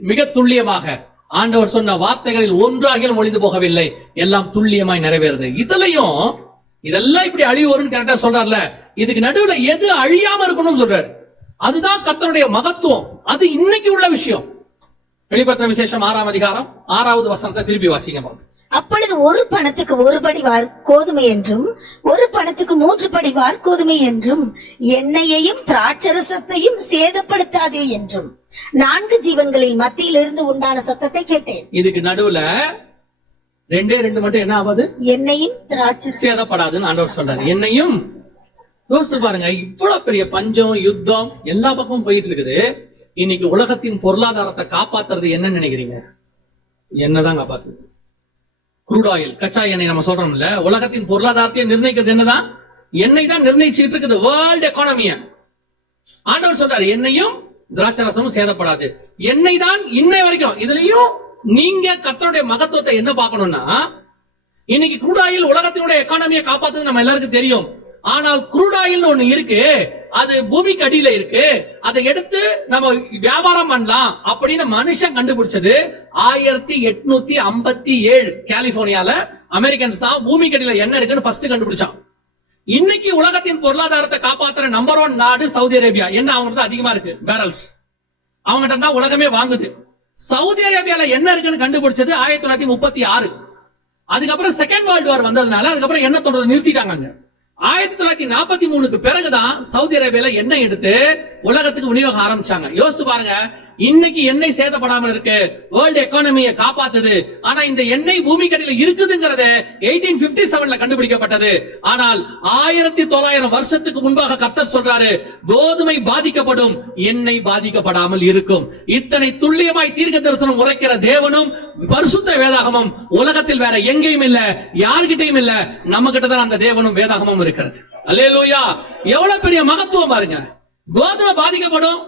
மிக துல்லியமாக ஆண்டவர் சொன்ன வார்த்தைகளில் ஒன்றாகிலும் ஒளிந்து போகவில்லை. எல்லாம் துல்லியமாய் நிறைவேறுது. இதுலயும் இதெல்லாம் இப்படி அழிவு வரும்னு கரெக்டா சொல்றாருல. இதுக்கு நடுவுல எது அழியாம இருக்கணும்னு சொல்றாரு. அதுதான் கத்தனுடைய மகத்துவம். அது இன்னைக்கு உள்ள விஷயம். வெளிப்பட்ட விசேஷம் ஆறாம் அதிகாரம் ஆறாவது வசனத்தை திருப்பி வாசிங்க அப்பொழுது ஒரு பணத்துக்கு ஒரு படி வார் கோதுமை என்றும் ஒரு பணத்துக்கு மூன்று படி வார் கோதுமை என்றும் எண்ணெயையும் திராட்சரசத்தையும் சேதப்படுத்தாதே என்றும். நான்கு ஜீவன்களில் மத்தியிலிருந்து உண்டான சத்தத்தை கேட்டேன். இதுக்கு நடுவுல ரெண்டே ரெண்டு மட்டும் என்ன ஆகுது? எண்ணெயும் திராட்சை சேதப்படாதுன்னு ஆண்டவர் சொல்றாரு. என்னையும் யோசிச்சு பாருங்க இவ்வளவு பெரிய பஞ்சம் யுத்தம் எல்லா பக்கமும் போயிட்டு இருக்குது. இன்னைக்கு உலகத்தின் பொருளாதாரத்தை காப்பாத்துறது என்ன நினைக்கிறீங்க? என்னதான் காப்பாத்துது குரூட் ஆயில் கச்சா எண்ணெய் நம்ம சொல்றோம்ல உலகத்தின் பொருளாதாரத்தை நிர்ணயிக்கிறது என்னதான்? எண்ணெய் தான் நிர்ணயிச்சுட்டு இருக்குது வேர்ல்ட் எக்கானமிய ஆண்டவர் சொல்றாரு எண்ணெயும் திராட்சரசமும் சேதப்படாது. என்னை தான் இன்னை வரைக்கும் இதுலயும் நீங்க கத்தருடைய மகத்துவத்தை என்ன பார்க்கணும்னா இன்னைக்கு குரூடாயில் உலகத்தினுடைய எக்கானமியை காப்பாத்துறது நம்ம எல்லாருக்கும் தெரியும். ஆனால் குரூடாயில் ஒண்ணு இருக்கு அது பூமிக்கு அடியில இருக்கு. அதை எடுத்து நம்ம வியாபாரம் பண்ணலாம் அப்படின்னு மனுஷன் கண்டுபிடிச்சது ஆயிரத்தி எட்நூத்தி ஐம்பத்தி ஏழு கலிபோர்னியால அமெரிக்கன்ஸ் தான் பூமிக்கு அடியில என்ன இருக்குன்னு ஃபர்ஸ்ட் கண்டுபிடிச்சான். இன்னைக்கு உலகத்தின் பொருளாதாரத்தை காப்பாத்துற நம்பர் ஒன் நாடு சவுதி அரேபியா. என்ன அவங்க அதிகமா இருக்கு? பேரல்ஸ் அவங்ககிட்ட தான் உலகமே வாங்குது. சவுதி அரேபியால என்ன இருக்குன்னு கண்டுபிடிச்சது ஆயிரத்தி தொள்ளாயிரத்தி முப்பத்தி ஆறு. அதுக்கப்புறம் செகண்ட் வேர்ல்டு வார் வந்ததுனால அதுக்கப்புறம் என்ன தொடர்ந்து நிறுத்திட்டாங்க ஆயிரத்தி தொள்ளாயிரத்தி நாற்பத்தி மூணுக்கு பிறகுதான் சவுதி அரேபியால எண்ணெய் எடுத்து உலகத்துக்கு விநியோகம் ஆரம்பிச்சாங்க. யோசிச்சு பாருங்க. இன்னைக்கு எண்ணெய் சேதப்படாமல் இருக்கு வேர்ல்டு எக்கானமியை காப்பாத்துது. ஆனா இந்த எண்ணெய் பூமிக்கடியில இருக்குதுங்கிறத எயிட்டீன் பிப்டி செவன்ல கண்டுபிடிக்கப்பட்டது. ஆனால் ஆயிரத்தி தொள்ளாயிரம் வருஷத்துக்கு முன்பாக கர்த்தர் சொல்றாரு கோதுமை பாதிக்கப்படும் எண்ணெய் பாதிக்கப்படாமல் இருக்கும். இத்தனை துல்லியமாய் தீர்க்க தரிசனம் உரைக்கிற தேவனும் பரிசுத்த வேதாகமும் உலகத்தில் வேற எங்கேயும் இல்ல யார்கிட்டையும் இல்ல. நம்ம கிட்ட தான் அந்த தேவனும் வேதாகமும் இருக்கிறது. அல்லேலூயா! எவ்வளவு பெரிய மகத்துவம் பாருங்க. கோதுமை பாதிக்கப்படும்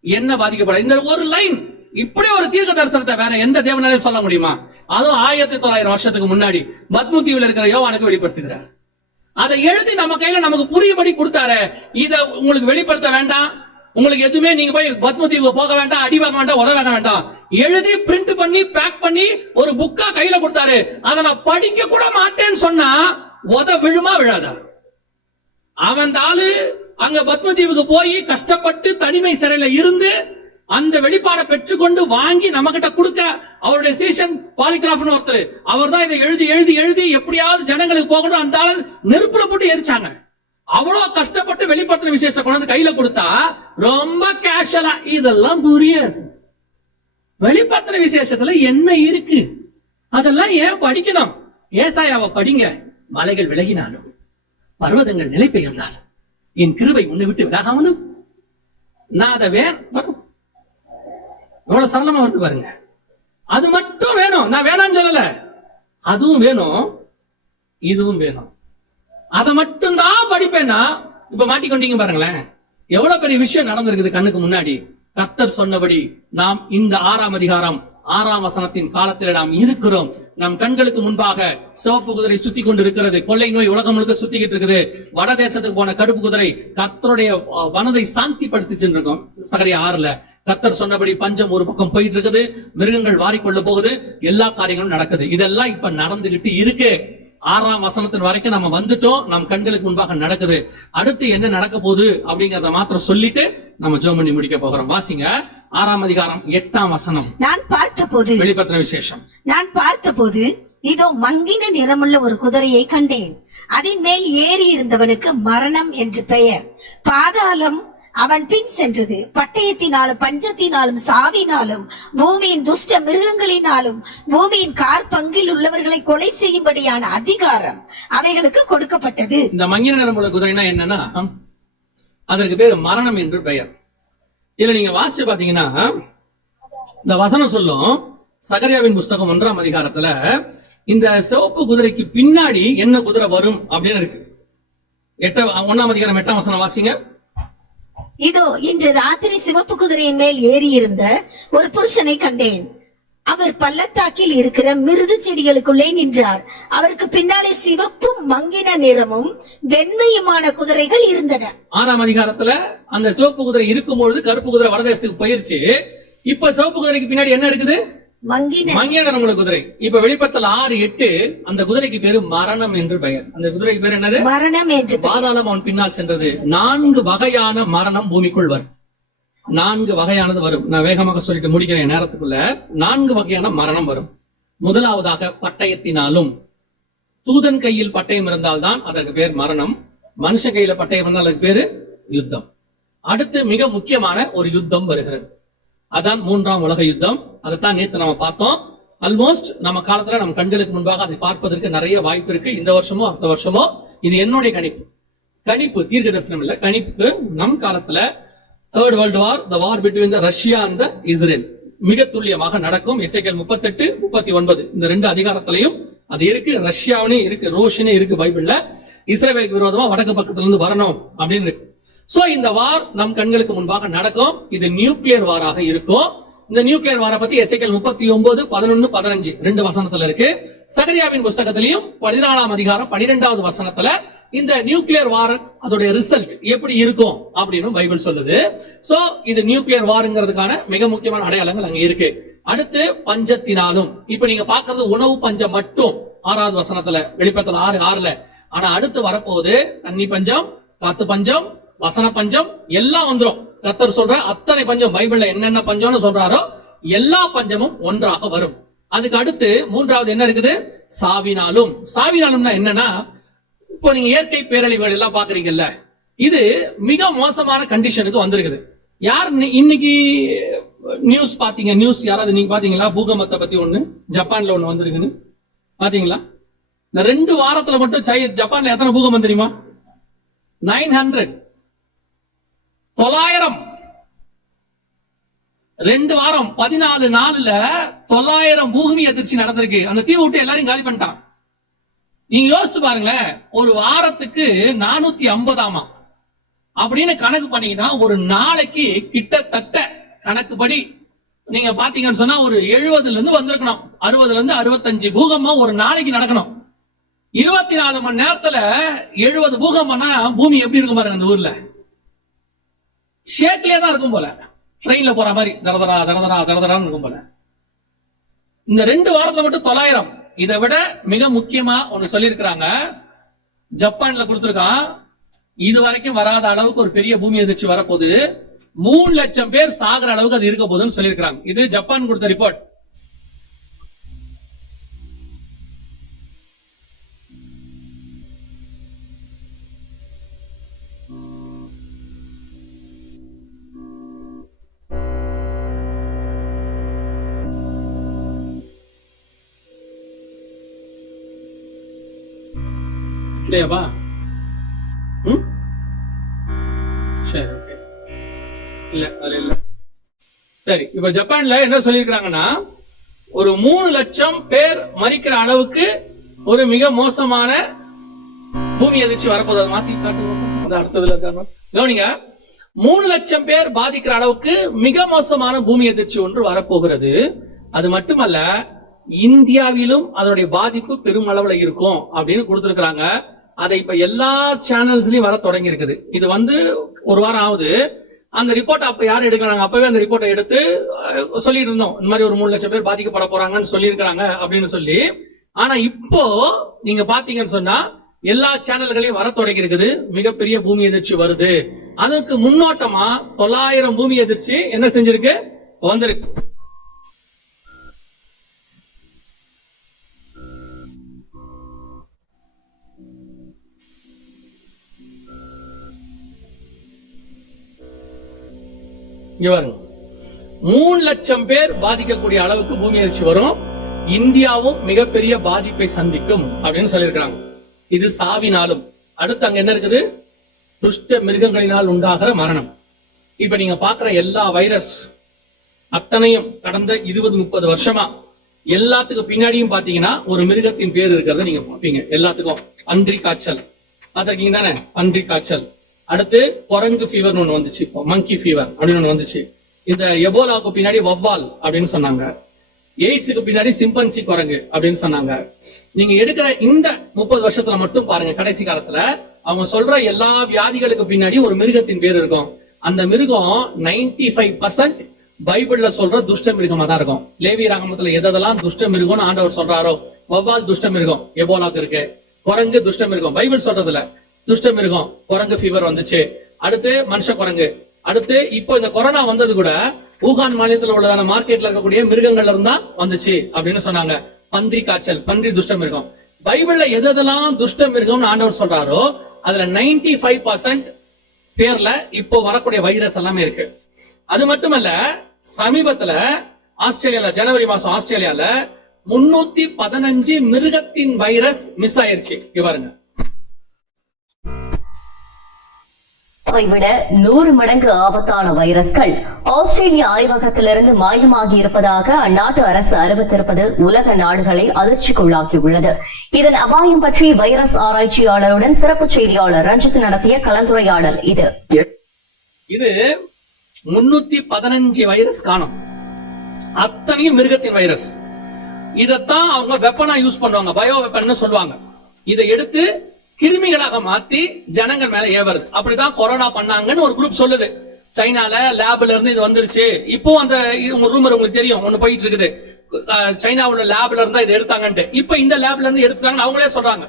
என்ன பாதிக்கப்பட இந்த ஒரு லைன் இப்படி ஒரு தீர்க்க தரிசனத்தை வேற எந்த தேவனாலையும் சொல்ல முடியுமா? அதுவும் ஆயிரத்தி தொள்ளாயிரம் வருஷத்துக்கு முன்னாடி பத்முத்தீவில் இருக்கிற யோவானுக்கு வெளிப்படுத்துகிறார். அதை எழுதி நம்ம கையில நமக்கு புரியும்படி கொடுத்தாரு இத உங்களுக்கு வெளிப்படுத்த வேண்டாம். உங்களுக்கு எதுவுமே நீங்க போய் பத்ம தீவுக்கு போக வேண்டாம் அடி வாங்க வேண்டாம் உதவ வேண்டாம் எழுதி பிரிண்ட் பண்ணி பேக் பண்ணி ஒரு புக்கா கையில கொடுத்தாரு. அதை நான் படிக்க கூட மாட்டேன்னு சொன்னா உத விழுமா விழாதா? அவன் தாளு அங்க பத்மதீவுக்கு போய் கஷ்டப்பட்டு தனிமை சிறையில இருந்து அந்த வெளிப்பாடை பெற்றுக்கொண்டு வாங்கி நம்ம கிட்ட கொடுக்க அவருடைய சீசன் பாலிகிராஃப்னு ஒருத்தர். அவர் தான் இதை எழுதி எழுதி எழுதி எப்படியாவது ஜனங்களுக்கு போகணும். அந்த ஆளு நெருப்புல போட்டு எரிச்சாங்க. அவ்வளவு கஷ்டப்பட்டு வெளிப்படுத்தின விசேஷம் கொண்டாந்து கையில கொடுத்தா ரொம்ப கேஷுவலா இதெல்லாம் புரியாது. வெளிப்படுத்தின விசேஷத்துல என்ன இருக்கு? அதெல்லாம் ஏன் படிக்கணும்? ஏசாயாவை படிங்க. மலைகள் விலகினாலும் பர்வதங்கள் நிலை பெயர்ந்தாலும் என் கிருபை உன்னை விட்டு விலகாமலும். நான் அதை வே எவ்வளவு சரளமா வந்து பாருங்க. அது மட்டும் வேணும். நான் வேணாம்னு சொல்லல. அதுவும் வேணும். இதுவும் வேணும். அதை மட்டும்தான் படிப்பேன்னா இப்ப மாட்டிக்கொண்டீங்க பாருங்களேன். எவ்வளவு பெரிய விஷயம் நடந்திருக்குது கண்ணுக்கு முன்னாடி. கர்த்தர் சொன்னபடி நாம் இந்த ஆறாம் அதிகாரம் ஆறாம் வசனத்தின் காலத்தில் நாம் இருக்கிறோம். நம் கண்களுக்கு முன்பாக சிவப்பு குதிரை சுத்தி கொண்டு இருக்கிறது கொள்ளை நோய் உலகம் முழுக்க சுத்திக்கிட்டு இருக்குது. வட தேசத்துக்கு போன கருப்பு குதிரை கர்த்தருடைய வனதை சாந்திப்படுத்திச்சுன்னு இருக்கோம் சகரிய ஆறுல கத்தர் சொன்னபடி பஞ்சம் ஒரு பக்கம் போயிட்டு இருக்குது மிருகங்கள் வாரிக்கொள்ள போகுது. எல்லா காரியங்களும் நடக்குது. இதெல்லாம் இப்ப நடந்துகிட்டு இருக்கு. ஆறாம் வசனத்தின் வரைக்கும் நம்ம வந்துட்டோம். நம் கண்களுக்கு முன்பாக நடக்குது. அடுத்து என்ன நடக்க போகுது அப்படிங்கறத மாத்திரம் சொல்லிட்டு நம்ம ஜோம் பண்ணி முடிக்க போகிறோம். வாசிங்க. ஆறாம் அதிகாரம் எட்டாம் வசனம். நான் பார்த்தபோது வெளிப்படுத்தின விசேஷம். நான் பார்த்தபோது இதோ மங்கின நிறமுள்ள ஒரு குதிரையை கண்டேன். அதன் மேல் ஏறி இருந்தவனுக்கு மரணம் என்று பெயர். பாதாளம் அவன் பின் சென்றது. பட்டயத்தினாலும் பஞ்சத்தினாலும் சாவினாலும் பூமியின் துஷ்ட மிருகங்களினாலும் பூமியின் கார் பங்கில் உள்ளவர்களை கொலை செய்யும்படியான அதிகாரம் அவைகளுக்கு கொடுக்கப்பட்டது. இந்த மங்கின நிறமுள்ள குதிரைனா என்னன்னா அதற்கு பேர் மரணம் என்று பெயர். இதுல நீங்க வாசிச்சு பாத்தீங்கன்னா இந்த வசனம் சொல்லும் சகரியாவின் புஸ்தகம் ஒன்றாம் அதிகாரத்துல இந்த சிவப்பு குதிரைக்கு பின்னாடி என்ன குதிரை வரும் அப்படின்னு இருக்கு. எட்ட ஒன்னாம் அதிகாரம் எட்டாம் வசனம் வாசிங்க. இதோ இன்று ராத்திரி சிவப்பு குதிரையின் மேல் ஏறி இருந்த ஒரு புருஷனை கண்டேன். அவர் பள்ளத்தாக்கில் இருக்கிற மிருது செடிகளுக்குள்ளே நின்றார். அவருக்கு பின்னாலே சிவப்பும் மங்கின நிறமும் வெண்மையுமான குதிரைகள் இருந்தன. ஆறாம் அதிகாரத்துல அந்த சிவப்பு குதிரை இருக்கும்பொழுது கருப்பு குதிரை வடதேசத்துக்கு போயிருச்சு. இப்ப சிவப்பு குதிரைக்கு பின்னாடி என்ன இருக்குது? மங்கின. குதிரை. இப்ப வெளிப்பத்தல் ஆறு எட்டு அந்த குதிரைக்கு பேரு மரணம் என்று பெயர். அந்த குதிரைக்கு பேர் என்னது? மரணம் என்று. பாதாளம் அவன் பின்னால் சென்றது. நான்கு வகையான மரணம் பூமிக்குள் வரும். நான்கு வகையானது வரும். நான் வேகமாக சொல்லிட்டு முடிக்கிறேன் நேரத்துக்குள்ள. நான்கு வகையான மரணம் வரும். முதலாவதாக பட்டயத்தினாலும். தூதன் கையில் பட்டயம் இருந்தால்தான் அதற்கு பேர் மரணம். மனுஷ கையில பட்டயம் இருந்தால் அதுக்கு பேரு யுத்தம். அடுத்து மிக முக்கியமான ஒரு யுத்தம் வருகிறது. அதான் மூன்றாம் உலக யுத்தம். அதைத்தான் நேத்து நம்ம பார்த்தோம். ஆல்மோஸ்ட் நம்ம காலத்துல நம்ம கண்களுக்கு முன்பாக அதை பார்ப்பதற்கு நிறைய வாய்ப்பு இருக்கு. இந்த வருஷமோ அடுத்த வருஷமோ. இது என்னுடைய கணிப்பு. கணிப்பு தீர்க்க தரிசனம் இல்ல. கணிப்பு நம் காலத்துல third world war the war between the Russia and Israel மிக துல்லியமாக நடக்கும். இசைக்கல் முப்பத்தெட்டு முப்பத்தி ஒன்பது இந்த ரெண்டு அதிகாரத்திலையும் அது இருக்கு ரஷ்யாவினே இருக்கு ரோஷனே இருக்கு பைபிள்ல. இஸ்ரேலுக்கு விரோதமா வடக்கு பக்கத்துல இருந்து வரணும் அப்படின்னு இருக்கு. சோ இந்த வார் நம் கண்களுக்கு முன்பாக நடக்கும். இது நியூக்ளியர் வாராக இருக்கும். இந்த நியூக்ளியர் வார பத்தி எசைக்கல் முப்பத்தி ஒன்பது பதினொன்னு பதினஞ்சு ரெண்டு வசனத்துல இருக்கு. சகரியாவின் புஸ்தகத்திலையும் பதினாலாம் அதிகாரம் பனிரெண்டாவது வசனத்துல இந்த நியூக்ளியர் வார் அதோடைய ரிசல்ட் எப்படி இருக்கும் அப்படின்னு பைபிள் சொல்லுது. சோ இது நியூக்ளியர் வாருங்கிறதுக்கான மிக முக்கியமான அடையாளங்கள் அங்க இருக்கு. அடுத்து பஞ்சத்தினாலும். இப்ப நீங்க பாக்குறது உணவு பஞ்சம் மட்டும் ஆறாவது வசனத்துல வெளிப்படத்துல ஆறு ஆறுல. ஆனா அடுத்து வரப்போகுது தண்ணி பஞ்சம் காத்து பஞ்சம் வசன பஞ்சம் எல்லாம் வந்துரும். கத்தர் சொல்ற அத்தனை பஞ்சம் பைபிள்ல என்னென்ன பஞ்சம்னு சொல்றாரோ எல்லா பஞ்சமும் ஒன்றாக வரும். அதுக்கு அடுத்து மூன்றாவது என்ன இருக்குது? சாவினாலும். சாவினாலும்னா என்னன்னா இப்போ நீங்க இயற்கை பேரழிவுகள் எல்லாம் பாக்குறீங்கல்ல இது மிக மோசமான கண்டிஷனுக்கு வந்திருக்குது. யார் இன்னைக்கு நியூஸ் பாத்தீங்க நியூஸ் யாராவது நீங்க பாத்தீங்களா பூகம்பத்தை பத்தி ஒண்ணு ஜப்பான்ல ஒண்ணு வந்திருக்குன்னு. பாத்தீங்களா இந்த ரெண்டு வாரத்துல மட்டும் ஜப்பான்ல எத்தனை பூகம்பம் தெரியுமா? Nine hundred. தொள்ளாயிரம். ரெண்டு வாரம் பதினாலு நாள்ல தொள்ளாயிரம் பூமி அதிர்ச்சி நடந்திருக்கு. அந்த தீவை விட்டு எல்லாரையும் காலி பண்ணிட்டான். நீங்க யோசிச்சு பாருங்களேன் ஒரு வாரத்துக்கு நானூத்தி ஐம்பதாமா? அப்படின்னு கணக்கு பண்ணீங்கன்னா ஒரு நாளைக்கு கிட்டத்தட்ட கணக்குப்படி நீங்க பாத்தீங்கன்னு சொன்னா ஒரு எழுபதுல இருந்து வந்திருக்கணும். அறுபதுல இருந்து அறுபத்தஞ்சு பூகம்பம் ஒரு நாளைக்கு நடக்கணும். இருபத்தி நாலு மணி நேரத்துல எழுபது பூகம்பம்னா பூமி எப்படி இருக்கும் பாருங்க அந்த ஊர்ல? ஷேக்லயே தான் இருக்கும் போல. ட்ரெயின்ல போற மாதிரி தரதரா தரதரா தரதரான்னு இருக்கும் போல. இந்த ரெண்டு வாரத்துல மட்டும் தொள்ளாயிரம். இதை விட மிக முக்கியமா ஒன்னு சொல்லியிருக்கிறாங்க. ஜப்பான்ல கொடுத்துருக்கான். இது வரைக்கும் வராத அளவுக்கு ஒரு பெரிய பூமி எதிர்ச்சி வரப்போகுது. மூணு லட்சம் பேர் சாகிற அளவுக்கு அது இருக்க போகுதுன்னு சொல்லியிருக்கிறாங்க. இது ஜப்பான் கொடுத்த ரிப்போர்ட் இல்லையாப்பா? ம்? சரி ஓகே இல்ல அது இல்ல. சரி இப்ப ஜப்பான்ல என்ன சொல்லியிருக்காங்கன்னா ஒரு மூணு லட்சம் பேர் மறிக்கிற அளவுக்கு ஒரு மிக மோசமான பூமி அதிர்ச்சி வரப்போகுது. அதை மாத்தி அடுத்ததுல கவனிங்க மூணு லட்சம் பேர் பாதிக்கிற அளவுக்கு மிக மோசமான பூமி அதிர்ச்சி ஒன்று வரப்போகிறது. அது மட்டுமல்ல இந்தியாவிலும் அதனுடைய பாதிப்பு பெரும் அளவுல இருக்கும் அப்படின்னு கொடுத்திருக்கிறாங்க. அதை இப்ப எல்லா சேனல்ஸ்லயும் வர தொடங்கி இருக்குது இது வந்து ஒரு வாரம் ஆகுது. அந்த ரிப்போர்ட் அப்ப யாரும் எடுக்கிறாங்க அப்பவே அந்த ரிப்போர்ட்டை எடுத்து அஹ், சொல்லிட்டு இருந்தோம். இந்த மாதிரி ஒரு மூணு லட்சம் பேர் பாதிக்கப்பட போறாங்கன்னு சொல்லியிருக்கிறாங்க அப்படின்னு சொல்லி. ஆனா இப்போ நீங்க பாத்தீங்கன்னு சொன்னா எல்லா சேனல்களையும் வர தொடங்கி இருக்குது மிகப்பெரிய பூமி எதிர்ச்சி வருது. அதற்கு முன்னோட்டமா தொள்ளாயிரம் பூமி எதிர்ச்சி என்ன செஞ்சிருக்கு? வந்திருக்கு. இங்க பாருங்க. மூணு லட்சம் பேர் பாதிக்கக்கூடிய அளவுக்கு பூமி அதிர்ச்சி வரும். இந்தியாவும் மிகப்பெரிய பாதிப்பை சந்திக்கும் அப்படின்னு சொல்லியிருக்காங்க. இது சாவினாலும். அடுத்து அங்க என்ன இருக்குது? துஷ்ட மிருகங்களினால் உண்டாகிற மரணம். இப்ப நீங்க பாக்குற எல்லா வைரஸ் அத்தனையும் கடந்த இருபது முப்பது வருஷமா எல்லாத்துக்கும் பின்னாடியும் பாத்தீங்கன்னா ஒரு மிருகத்தின் பேர் இருக்கிறத நீங்க பார்ப்பீங்க. எல்லாத்துக்கும். அன்றி காய்ச்சல் பாத்திருக்கீங்க தானே அன்றி காய்ச்சல் அடுத்து குரங்கு ஃபீவர்னு ஒண்ணு வந்துச்சு. இப்போ மங்கி ஃபீவர் அப்படின்னு ஒன்று வந்துச்சு. இந்த எபோலாவுக்கு பின்னாடி வவ்வால் அப்படின்னு சொன்னாங்க. எய்ட்ஸுக்கு பின்னாடி சிம்பன்சி குரங்கு அப்படின்னு சொன்னாங்க. நீங்க எடுக்கிற இந்த முப்பது வருஷத்துல மட்டும் பாருங்க கடைசி காலத்துல அவங்க சொல்ற எல்லா வியாதிகளுக்கு பின்னாடி ஒரு மிருகத்தின் பேர் இருக்கும். அந்த மிருகம் 95% ஃபைவ் பர்சன்ட் பைபிள்ல சொல்ற துஷ்ட மிருகமா தான் இருக்கும். லேவி ராகமத்துல எதெல்லாம் துஷ்ட மிருகம்னு ஆண்டவர் சொல்றாரோ வவ்வால் துஷ்ட மிருகம் எபோலாக்கு இருக்கு. குரங்கு துஷ்ட மிருகம். பைபிள் சொல்றதுல துஷ்ட மிருகம் குரங்கு ஃபீவர் வந்துச்சு. அடுத்து மனுஷ குரங்கு. அடுத்து இப்போ இந்த கொரோனா வந்தது கூட ஊகான் மாநிலத்தில் உள்ளதான மார்க்கெட்ல இருக்கக்கூடிய மிருகங்கள்ல இருந்தா வந்துச்சு அப்படின்னு சொன்னாங்க. பன்றி காய்ச்சல் பன்றி துஷ்ட மிருகம் பைபிள்ல எதெல்லாம் துஷ்ட மிருகம்னு ஆண்டவர் சொல்றாரோ அதுல 95% ஃபைவ் பர்சன்ட் பேர்ல இப்போ வரக்கூடிய வைரஸ் எல்லாமே இருக்கு. அது மட்டுமல்ல சமீபத்துல ஆஸ்திரேலியால ஜனவரி மாசம் ஆஸ்திரேலியால முன்னூத்தி பதினஞ்சு மிருகத்தின் வைரஸ் மிஸ் ஆயிருச்சு. பாருங்க. அதை விட நூறு மடங்கு ஆபத்தான வைரஸ்கள் ஆஸ்திரேலிய ஆய்வகத்திலிருந்து மாயமாகி இருப்பதாக அந்நாட்டு அரசு அறிவித்திருப்பது உலக நாடுகளை அதிர்ச்சிக்குள்ளாக்கியுள்ளது. இதன் அபாயம் பற்றி வைரஸ் ஆராய்ச்சியாளருடன் சிறப்பு செய்தியாளர் ரஞ்சித் நடத்திய கலந்துரையாடல் இது. இது முன்னூத்தி பதினஞ்சு வைரஸ் காணும். அத்தனையும் மிருகத்தின் வைரஸ். இதத்தான் அவங்க வெப்பனா யூஸ் பண்ணுவாங்க. பயோ வெப்பன் சொல்லுவாங்க. இதை எடுத்து கிருமிகளாக மாத்தி ஜனங்கள் மேல ஏவருது அப்படிதான் கொரோனா பண்ணாங்கன்னு ஒரு குரூப் சொல்லுது. சைனால லேப்ல இருந்து இது வந்துருச்சு. இப்போ அந்த இது உங்க ரூமர் உங்களுக்கு தெரியும். ஒண்ணு போயிட்டு இருக்குது. அஹ் சைனாவுல லேப்ல இருந்தா இதை எடுத்தாங்கன்ட்டு. இப்ப இந்த லேப்ல இருந்து எடுத்தாங்கன்னு அவங்களே சொல்றாங்க.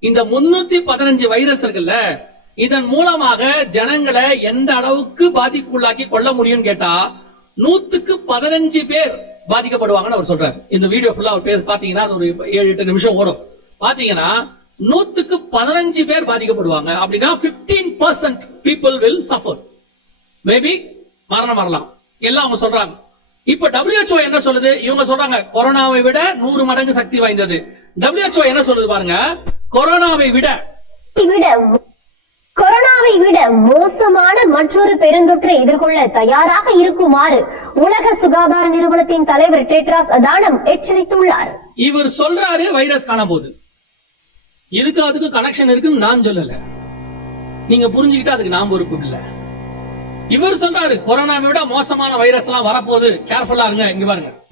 இந்த முன்னூத்தி பதினஞ்சு வைரஸ் இருக்குல்ல இதன் மூலமாக ஜனங்களை எந்த அளவுக்கு பாதிப்புள்ளாக்கி கொள்ள முடியும்னு கேட்டா நூத்துக்கு பதினஞ்சு பேர் பாதிக்கப்படுவாங்கன்னு அவர் சொல்றாரு. இந்த வீடியோ ஃபுல்லா அவர் பேச பாத்தீங்கன்னா அது ஒரு ஏழு எட்டு நிமிஷம் ஓடும். பாத்தீங்கன்னா நூத்துக்கு பதினஞ்சு பேர் பாதிக்கப்படுவாங்க. அப்படின்னா 15% percent people will suffer maybe மரணம் வரலாம். எல்லாம் அவங்க சொல்றாங்க. இப்ப WHO என்ன சொல்லுது? இவங்க சொல்றாங்க கொரோனாவை விட நூறு மடங்கு சக்தி வாய்ந்தது. WHO என்ன சொல்லுது பாருங்க? கொரோனாவை விட விட கொரோனாவை விட மோசமான மற்றொரு பெருந்தொற்றை எதிர்கொள்ள தயாராக இருக்குமாறு உலக சுகாதார நிறுவனத்தின் தலைவர் டெட்ராஸ் அதானம் எச்சரித்துள்ளார். இவர் சொல்றாரு வைரஸ் காண போகுது. இதுக்கு அதுக்கு கனெக்ஷன் இருக்குன்னு நான் சொல்லல. நீங்க புரிஞ்சுக்கிட்டா அதுக்கு நான் பொறுப்பு இல்ல. இவர் சொன்னாரு கொரோனாவை விட மோசமான வைரஸ் எல்லாம் வரப்போகுது. கேர்ஃபுல்லா இருங்க இங்க பாருங்க.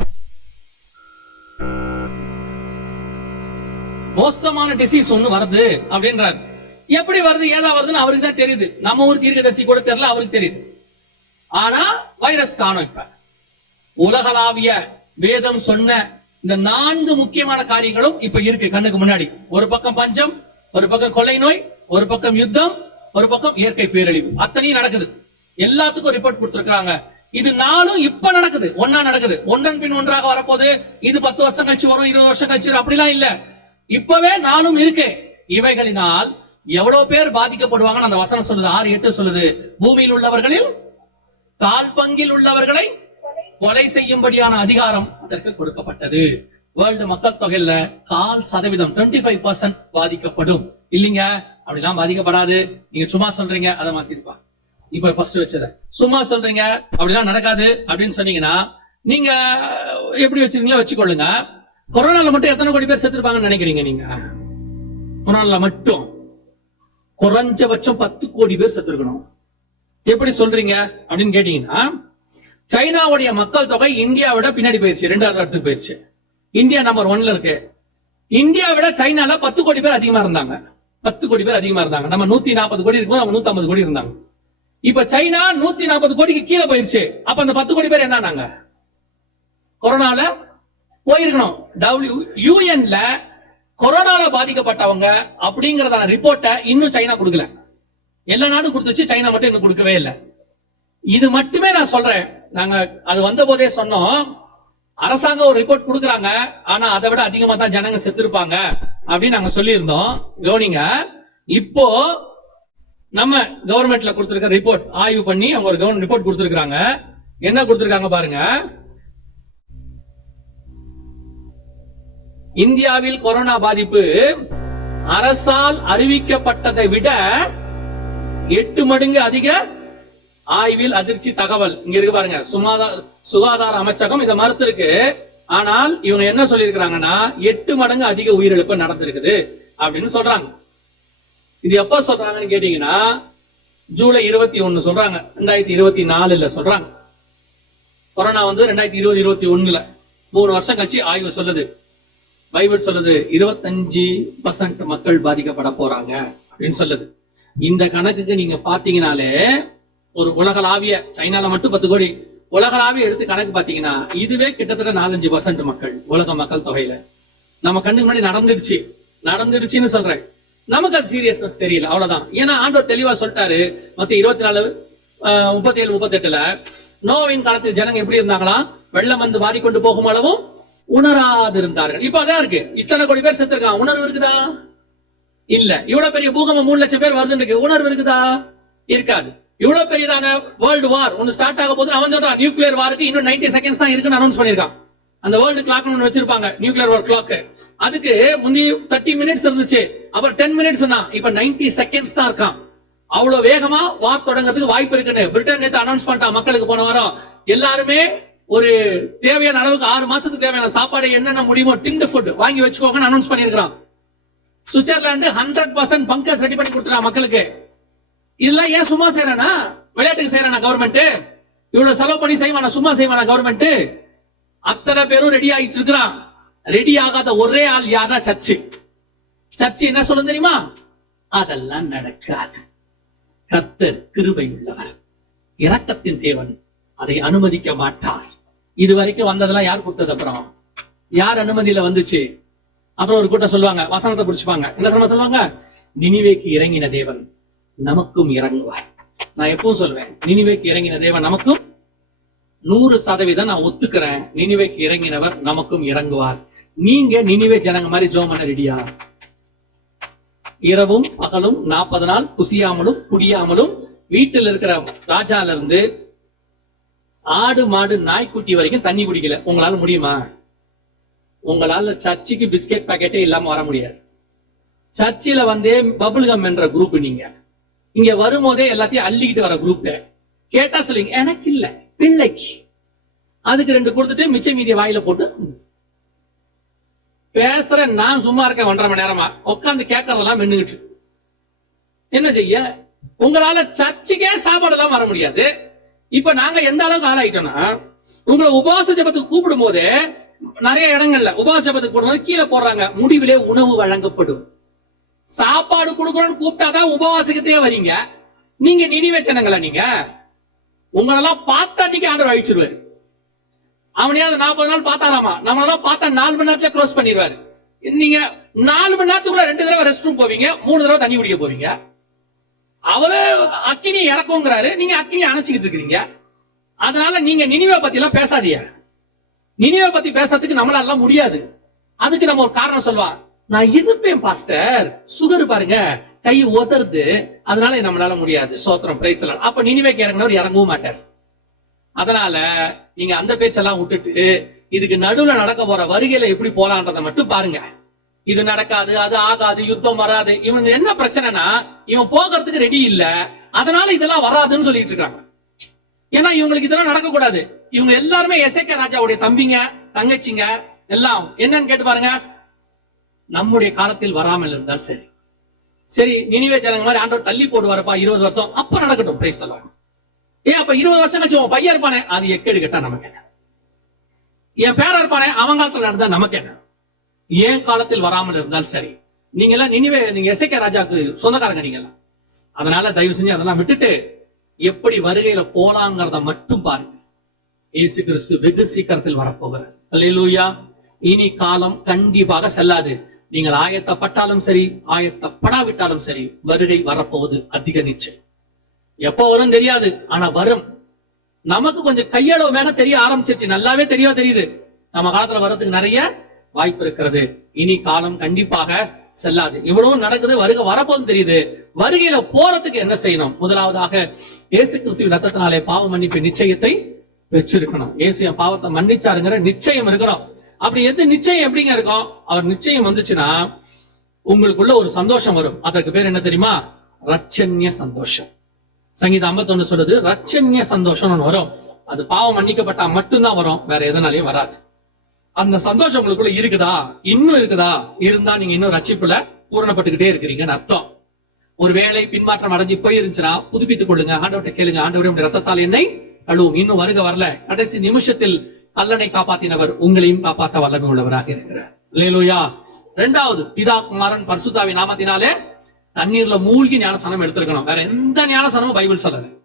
மோசமான டிசீஸ் ஒண்ணு வருது அப்படின்றாரு. எப்படி வருது ஏதா வருதுன்னு அவருக்கு தான் தெரியுது. நம்ம ஊர் தீர்க்கதரிசி கூட தெரியல அவருக்கு தெரியுது. ஆனா வைரஸ் காணும் இப்ப. உலகளாவிய வேதம் சொன்ன இந்த நான்கு முக்கியமான காரியங்களும் இப்ப இருக்கு கண்ணுக்கு முன்னாடி. ஒரு பக்கம் பஞ்சம் ஒரு பக்கம் கொலை நோய் ஒரு பக்கம் யுத்தம் ஒரு பக்கம் இயற்கை பேரழிவு. அத்தனையும் நடக்குது. எல்லாத்துக்கும் ரிப்போர்ட் கொடுத்திருக்காங்க இது நாளும் இப்ப நடக்குது. ஒன்னா நடக்குது. ஒன்றன் பின் ஒன்றாக வரப்போகுது. இது பத்து வருஷம் கழிச்சு வரும் இருபது வருஷம் கழிச்சு வரும். அப்படிலாம் இல்ல. இப்பவே நானும் இருக்கு இவைகளினால் எவ்வளவு பேர் பாதிக்கப்படுவாங்கன்னு அந்த வசனம் சொல்லுது. ஆறு எட்டு சொல்லுது. பூமியில் உள்ளவர்களில் கால் பங்கில் உள்ளவர்களை கொலை செய்யும்படியான அதிகாரம் அதற்கு கொடுக்கப்பட்டது. வேர்ல்டு மக்கள் தொகையில கால் சதவீதம் 25% ஃபைவ் பர்சன்ட் பாதிக்கப்படும். இல்லைங்க அப்படிலாம் பாதிக்கப்படாது. நீங்க சும்மா சொல்றீங்க அதை மாத்திருப்பா. இப்ப ஃபர்ஸ்ட் வச்சத. சும்மா சொல்றீங்க அப்படிலாம் நடக்காது அப்படின்னு சொன்னீங்கன்னா நீங்க எப்படி வச்சிருக்கீங்களோ வச்சுக்கொள்ளுங்க. கொரோனால மட்டும் எத்தனை கோடி பேர் செத்துருப்பாங்கன்னு நினைக்கிறீங்க நீங்க? கொரோனால மட்டும். குறைஞ்சபட்சம் பத்து கோடி பேர் செத்துருக்கணும். எப்படி சொல்றீங்க அப்படின்னு கேட்டீங்கன்னா சைனாவுடைய மக்கள் தொகை இந்தியாவை விட பின்னாடி போயிருச்சு ரெண்டாவது இடத்துக்கு போயிருச்சு. இந்தியா நம்பர் ஒன்ல இருக்கு. இந்தியா விட சைனால பத்து கோடி பேர் அதிகமா இருந்தாங்க. பத்து கோடி பேர் அதிகமா இருந்தாங்க. நம்ம நூத்தி நாற்பது கோடி இருக்கும் அவங்க நூத்தி ஐம்பது கோடி இருந்தாங்க. இப்ப சைனா நூத்தி நாற்பது கோடிக்கு கீழே போயிருச்சு. அப்ப அந்த பத்து கோடி பேர் என்னன்னாங்க? கொரோனால போயிருக்கணும். டபிள்யூ யூஎன்ல கொரோனால பாதிக்கப்பட்டவங்க அப்படிங்கறதான ரிப்போர்ட்டை இன்னும் சைனா கொடுக்கல. எல்லா நாடும் கொடுத்துச்சு சைனா மட்டும் இன்னும் கொடுக்கவே இல்லை. இது மட்டுமே நான் சொல்றேன். நாங்க அது வந்த போதே சொன்னோம். அரசாங்கம் ஒரு ரிப்போர்ட் கொடுக்குறாங்க. ஆனா அதை விட அதிகமா தான் ஜனங்க செத்துருப்பாங்க அப்படின்னு நாங்க சொல்லியிருந்தோம். கவனிங்க இப்போ நம்ம கவர்மெண்ட்ல கொடுத்திருக்க ரிப்போர்ட் ஆய்வு பண்ணி அவங்க ஒரு கவர்மெண்ட் ரிப்போர்ட் கொடுத்திருக்காங்க என்ன கொடுத்திருக்காங்க பாருங்க. இந்தியாவில் கொரோனா பாதிப்பு அரசால் அறிவிக்கப்பட்டதை விட எட்டு மடங்கு அதிக ஆய்வில் அதிர்ச்சி தகவல். இங்க இருக்கு பாருங்க. சுமாதார சுகாதார அமைச்சகம் இதை மறுத்திருக்கு. ஆனால் இவங்க என்ன சொல்லியிருக்கிறாங்கன்னா எட்டு மடங்கு அதிக உயிரிழப்பு நடந்திருக்குது அப்படின்னு சொல்றாங்க. இது எப்ப சொல்றாங்கன்னு கேட்டீங்கன்னா ஜூலை இருபத்தி ஒண்ணு சொல்றாங்க. ரெண்டாயிரத்தி இருபத்தி நாலுல சொல்றாங்க. கொரோனா வந்து ரெண்டாயிரத்தி இருபது இருபத்தி ஒண்ணுல மூணு வருஷம் கழிச்சு ஆய்வு சொல்லுது. பைபிள் சொல்லுது இருபத்தஞ்சு பர்சன்ட் மக்கள் பாதிக்கப்பட போறாங்க அப்படின்னு சொல்லுது. இந்த கணக்குக்கு நீங்க பாத்தீங்கனாலே ஒரு உலகளாவிய சைனால மட்டும் பத்து கோடி உலகளாவிய எடுத்து கணக்கு பாத்தீங்கன்னா இதுவே கிட்டத்தட்ட நாலஞ்சு பர்சன்ட் மக்கள் உலக மக்கள் தொகையில. நம்ம கண்ணுக்கு முன்னாடி நடந்துடுச்சு. நடந்துடுச்சுன்னு சொல்றேன். நமக்கு அது சீரியஸ்னஸ் தெரியல அவ்வளவுதான். ஏன்னா ஆண்டவர் தெளிவா சொல்லிட்டாரு மத்த இருபத்தி நாலு முப்பத்தி ஏழு முப்பத்தி எட்டுல நோவின் காலத்தில் ஜனங்க எப்படி இருந்தாங்களா? வெள்ளம் வந்து மாறிக்கொண்டு போகும் அளவும் உணராது இருந்தார்கள் இப்ப அதான் இருக்கு. இத்தனை கோடி பேர் செத்துருக்கான் உணர்வு இருக்குதா? இல்ல. இவ்வளவு பெரிய பூகம்பம் மூணு லட்சம் பேர் வருதுன்னு இருக்கு. உணர்வு இருக்குதா? இருக்காது. இவ்வளவு பெரியதான வேர்ல்டு வார் ஒன்னு ஸ்டார்ட் ஆக போது அவன் சொல்றான் நியூக்ளியர் வாருக்கு இன்னும் 90 செகண்ட்ஸ் தான் இருக்குன்னு அனௌன்ஸ் பண்ணிருக்கான் அந்த வேர்ல்டு கிளாக் ஒன்று வச்சிருப்பாங்க நியூக்ளியர் வார் கிளாக் அதுக்கு முந்தி தேர்ட்டி மினிட்ஸ் இருந்துச்சு அப்புறம் டென் மினிட்ஸ் இப்ப 90 செகண்ட்ஸ் தான் இருக்கான். அவ்வளவு வேகமா வார் தொடங்குறதுக்கு வாய்ப்பு இருக்குன்னு பிரிட்டன் நேத்து அனௌன்ஸ் பண்ணிட்டான் மக்களுக்கு போன வாரம். எல்லாருமே ஒரு தேவையான அளவுக்கு ஆறு மாசத்துக்கு தேவையான சாப்பாடு என்னென்ன முடியுமோ டிண்டு ஃபுட் வாங்கி வச்சுக்கோங்கன்னு அனௌன்ஸ் பண்ணிருக்கான் Switzerland hundred percent bunkers ready பண்ணி கொடுத்துறான் மக்களுக்கு. இதெல்லாம் ஏன் சும்மா செய்யறானா விளையாட்டுக்கு செய்யறானா கவர்மெண்ட் இவ்வளவு செலவு பண்ணி செய்வானா? சும்மா செய்வானா கவர்மெண்ட் அத்தனை பேரும் ரெடி ஆயிட்டு இருக்கிறான். ரெடி ஆகாத ஒரே ஆள் யாரா சர்ச்சு. சர்ச்சு என்ன சொல்லும் தெரியுமா? அதெல்லாம் நடக்காது. கர்த்தர் கிருபை உள்ளவர். இரக்கத்தின் தேவன் அதை அனுமதிக்க மாட்டார். இது வரைக்கும் வந்ததெல்லாம் யார் கொடுத்தது அப்புறம்? யார் அனுமதியில வந்துச்சு? அப்புறம் ஒரு கூட்டம் சொல்லுவாங்க வசனத்தை புடிச்சுப்பாங்க. என்ன சொல்லுவாங்க? நினிவேக்கு இறங்கின தேவன். நமக்கும் இறங்குவார். நான் எப்பவும் சொல்லுவேன் நினிவேக்கு இறங்கின தேவன் நமக்கும் நூறு சதவீதம் நான் ஒத்துக்கிறேன். நினிவேக்கு இறங்கினவர் நமக்கும் இறங்குவார். நீங்க நினைவே ஜனங்க மாதிரி ஜோம் பண்ண ரெடியா? இரவும் பகலும் நாற்பது நாள் குசியாமலும் குடியாமலும் வீட்டில் இருக்கிற ராஜால இருந்து ஆடு மாடு நாய்க்குட்டி வரைக்கும் தண்ணி குடிக்கல. உங்களால முடியுமா? உங்களால சர்ச்சுக்கு பிஸ்கெட் பாக்கெட்டே இல்லாம வர முடியாது. சர்ச்சில வந்தே பபுல்கம் என்ற குரூப் நீங்க. இங்க வரும்போதே எல்லாத்தையும் அள்ளிக்கிட்டு வர குரூப் கேட்டா சொல்லுங்க எனக்கு இல்ல பிள்ளைக்கு. அதுக்கு ரெண்டு கொடுத்துட்டு மிச்ச மீதிய வாயில போட்டு பேசுறேன் நான் சும்மா இருக்கேன் ஒன்றரை மணி நேரமா. உட்காந்து கேட்கறதெல்லாம் மென்னுகிட்டு. என்ன செய்ய? உங்களால சர்ச்சுக்கே சாப்பாடு எல்லாம் வர முடியாது. இப்ப நாங்க எந்த அளவுக்கு ஆளாயிட்டோம்னா உங்களை உபவாச ஜபத்துக்கு கூப்பிடும் போதே நிறைய இடங்கள்ல உபவாச ஜபத்துக்கு கூப்பிடும் போது கீழே போடுறாங்க முடிவிலே உணவு வழங்கப்படும். சாப்பாடு கொடுக்கறோம்னு கூப்பிட்டாதான் உபவாசிக்கத்தையே வரீங்க. நீங்க நினைவே ஜனங்களா நீங்க? உங்களெல்லாம் பார்த்தா அன்னைக்கு ஆண்டவர் அழிச்சிருவாரு. அவனையாவது நாற்பது நாள் பார்த்தாராமா? நம்மளெல்லாம் பார்த்தா நாலு மணி நேரத்துல க்ளோஸ் பண்ணிடுவாரு. நீங்க நாலு மணி நேரத்துக்குள்ள ரெண்டு தடவை ரெஸ்ட் ரூம் போவீங்க மூணு தடவை தண்ணி குடிக்க போவீங்க. அவரு அக்கினி இறக்குங்கிறாரு நீங்க அக்கினி அணைச்சிக்கிட்டு இருக்கிறீங்க. அதனால நீங்க நினைவை பத்தி எல்லாம் பேசாதீங்க. நினைவை பத்தி பேசுறதுக்கு நம்மளால முடியாது. அதுக்கு நம்ம ஒரு காரணம் சொல்லுவான் நான் இருப்பேன் பாஸ்டர் சுகர் பாருங்க. கை உதறுது. அதனால நம்மளால முடியாது. சோத்திரம் பிரைஸ் அப்ப நினைவைக்கு இறங்கினவர் இறங்கவும் மாட்டார். அதனால நீங்க அந்த பேச்செல்லாம் விட்டுட்டு இதுக்கு நடுவுல நடக்க போற வருகையில எப்படி போலான்றத மட்டும் பாருங்க. இது நடக்காது அது ஆகாது யுத்தம் வராது. இவங்க என்ன பிரச்சனைனா இவன் போகிறதுக்கு ரெடி இல்ல. அதனால இதெல்லாம் வராதுன்னு சொல்லிட்டு இருக்காங்க. ஏன்னா இவங்களுக்கு இதெல்லாம் நடக்க கூடாது இவங்க எல்லாருமே எசேக்கியா ராஜாவுடைய தம்பிங்க தங்கச்சிங்க எல்லாம். என்னன்னு கேட்டு பாருங்க. நம்முடைய காலத்தில் வராமல் இருந்தால் சரி. சரி நினைவே ஜனங்க மாதிரி ஆண்டவர் தள்ளி போடுவாரப்பா இருபது வருஷம். அப்ப நடக்கட்டும் பிரைஸ் தலாம் ஏன் அப்ப இருபது வருஷம் கழிச்சு உன் பையன் இருப்பானே? அது எக்கேடு கேட்டா நமக்கு என்ன? என் பேர இருப்பானே? அவன் காலத்துல நடந்தா நமக்கு என்ன? ஏன் காலத்தில் வராமல் இருந்தால் சரி. நீங்க எல்லாம் நினைவே நீங்க எசைக்க ராஜாக்கு சொந்தக்காரங்க நீங்க எல்லாம். அதனால தயவு செஞ்சு அதெல்லாம் விட்டுட்டு எப்படி வருகையில போலாங்கிறத மட்டும் பாருங்க. இயேசு கிறிஸ்து வெகு சீக்கிரத்தில் வரப்போகிறார். இனி காலம் கண்டிப்பாக செல்லாது. நீங்கள் ஆயத்தப்பட்டாலும் சரி ஆயத்தப்படாவிட்டாலும் சரி வருகை வரப்போவது அதிக நிச்சயம். எப்போ வரும் தெரியாது ஆனா வரும். நமக்கு கொஞ்சம் கையளவு மேல தெரிய ஆரம்பிச்சிருச்சு. நல்லாவே தெரியவா தெரியுது. நம்ம காலத்துல வர்றதுக்கு நிறைய வாய்ப்பு இருக்கிறது. இனி காலம் கண்டிப்பாக செல்லாது. இவ்வளவு நடக்குது வருகை வரப்போதும் தெரியுது. வருகையில போறதுக்கு என்ன செய்யணும்? முதலாவதாக இயேசு கிறிஸ்துவின் ரத்தத்தினாலே பாவ மன்னிப்பு நிச்சயத்தை வச்சிருக்கணும் இயேசு என் பாவத்தை மன்னிச்சாருங்கிற நிச்சயம் இருக்கிறோம். அப்படி எது நிச்சயம் எப்படிங்க இருக்கும்? அவர் நிச்சயம் வந்துச்சுன்னா உங்களுக்குள்ள ஒரு சந்தோஷம் வரும். அதற்கு பேர் என்ன தெரியுமா? ரட்சண்ய சந்தோஷம். சங்கீதம் 51 சொல்லுது ரட்சண்ய சந்தோஷம் வரும். அது பாவம் மன்னிக்கப்பட்டா மட்டும்தான் வரும் வேற எதனாலையும் வராது. அந்த சந்தோஷம் உங்களுக்குள்ள இருக்குதா? இன்னும் இருக்குதா? இருந்தா நீங்க இன்னும் ரட்சிப்புல பூரணப்பட்டுக்கிட்டே இருக்கிறீங்கன்னு அர்த்தம். ஒரு வேலை பின்மாற்றம் அடைஞ்சு போயிருந்துச்சுன்னா புதுப்பித்துக் கொள்ளுங்க. ஆண்டவர்கிட்ட கேளுங்க. ஆண்டவரே ரத்தத்தால் என்னை அழுவும் இன்னும் வருக வரல. கடைசி நிமிஷத்தில் கல்லனை காப்பாத்தினவர் உங்களையும் காப்பாற்ற வல்லமை உள்ளவராக இருக்கிறார். லேலூயா ரெண்டாவது பிதா குமாரன் பரிசுத்தாவி நாமத்தினாலே தண்ணீர்ல மூழ்கி ஞானசனம் எடுத்திருக்கணும். வேற எந்த ஞானசனமும் பைபிள் சொல்லல.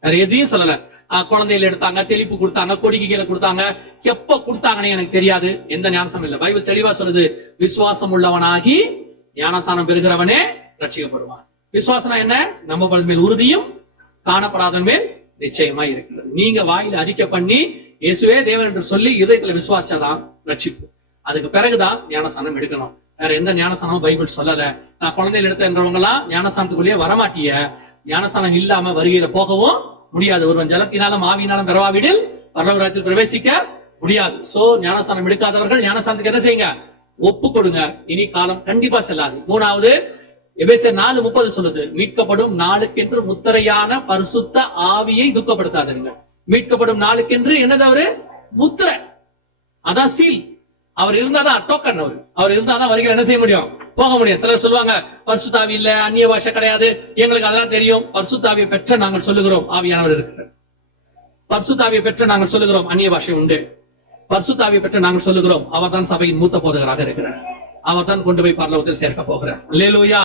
வேற எதையும் சொல்லல. குழந்தைகள் குழந்தையில எடுத்தாங்க தெளிப்பு கொடுத்தாங்க கொடிக்கு கீழே கொடுத்தாங்க. எப்ப கொடுத்தாங்கன்னு எனக்கு தெரியாது. எந்த ஞானசனம் இல்ல. பைபிள் தெளிவா சொல்லுது. விசுவாசம் உள்ளவனாகி ஞானசானம் பெறுகிறவனே ரட்சிக்கப்படுவான். விசுவாசனா என்ன? நம்ம மேல் உறுதியும் காணப்படாத மேல் நிச்சயமா இருக்கிறது. நீங்க வாயில அறிக்கை பண்ணி இயேசுவே தேவன் என்று சொல்லி இதயத்துல விசுவாசிச்சாதான் ரட்சிப்பு. அதுக்கு பிறகுதான் ஞானசானம் எடுக்கணும். வேற எந்த ஞானசானமும் பைபிள் சொல்லல. நான் குழந்தைகள் எடுத்தன்றவங்க எல்லாம் ஞானசானத்துக்குள்ளேயே வரமாட்டிய. ஞானசானம் இல்லாம வருகையில போகவும் முடியாது. ஒருவன் ஜலத்தினாலும் ஆவியினாலும் பெறவாவிடில் பரலோகராஜ்யத்தில் பிரவேசிக்க முடியாது. சோ ஞானசானம் எடுக்காதவர்கள் ஞானசானத்துக்கு என்ன செய்யுங்க? ஒப்பு கொடுங்க. இனி காலம் கண்டிப்பா செல்லாது. மூணாவது எபேசியர் நாலு முப்பது சொல்லுது மீட்கப்படும் நாளுக்கென்று முத்திரையான பரிசுத்த ஆவியை துக்கப்படுத்தாதீங்க மீட்கப்படும் நாளுக்கென்று என்னது அவரு? முத்திரை. அதான் சீல் அவர் இருந்தாதான் டோக்கன் அவர். அவர் இருந்தாதான் வரைக்கும் என்ன செய்ய முடியும்? போக முடியும். சிலர் சொல்லுவாங்க பர்சுத்தாவி இல்ல அந்நிய பாஷை கிடையாது. எங்களுக்கு அதெல்லாம் தெரியும். பர்சுத்தாவியை பெற்ற நாங்கள் சொல்லுகிறோம். ஆவியானவர் இருக்கிறார். பர்சுத்தாவியை பெற்ற நாங்கள் சொல்லுகிறோம். அந்நிய பாஷை உண்டு. பர்சுத்தாவியை பெற்ற நாங்கள் சொல்லுகிறோம். அவர்தான் சபையின் மூத்த போதகராக இருக்கிறார். அவர்தான் கொண்டு போய் பரலோகத்தில் சேர்க்க போகிறார். அல்லேலூயா.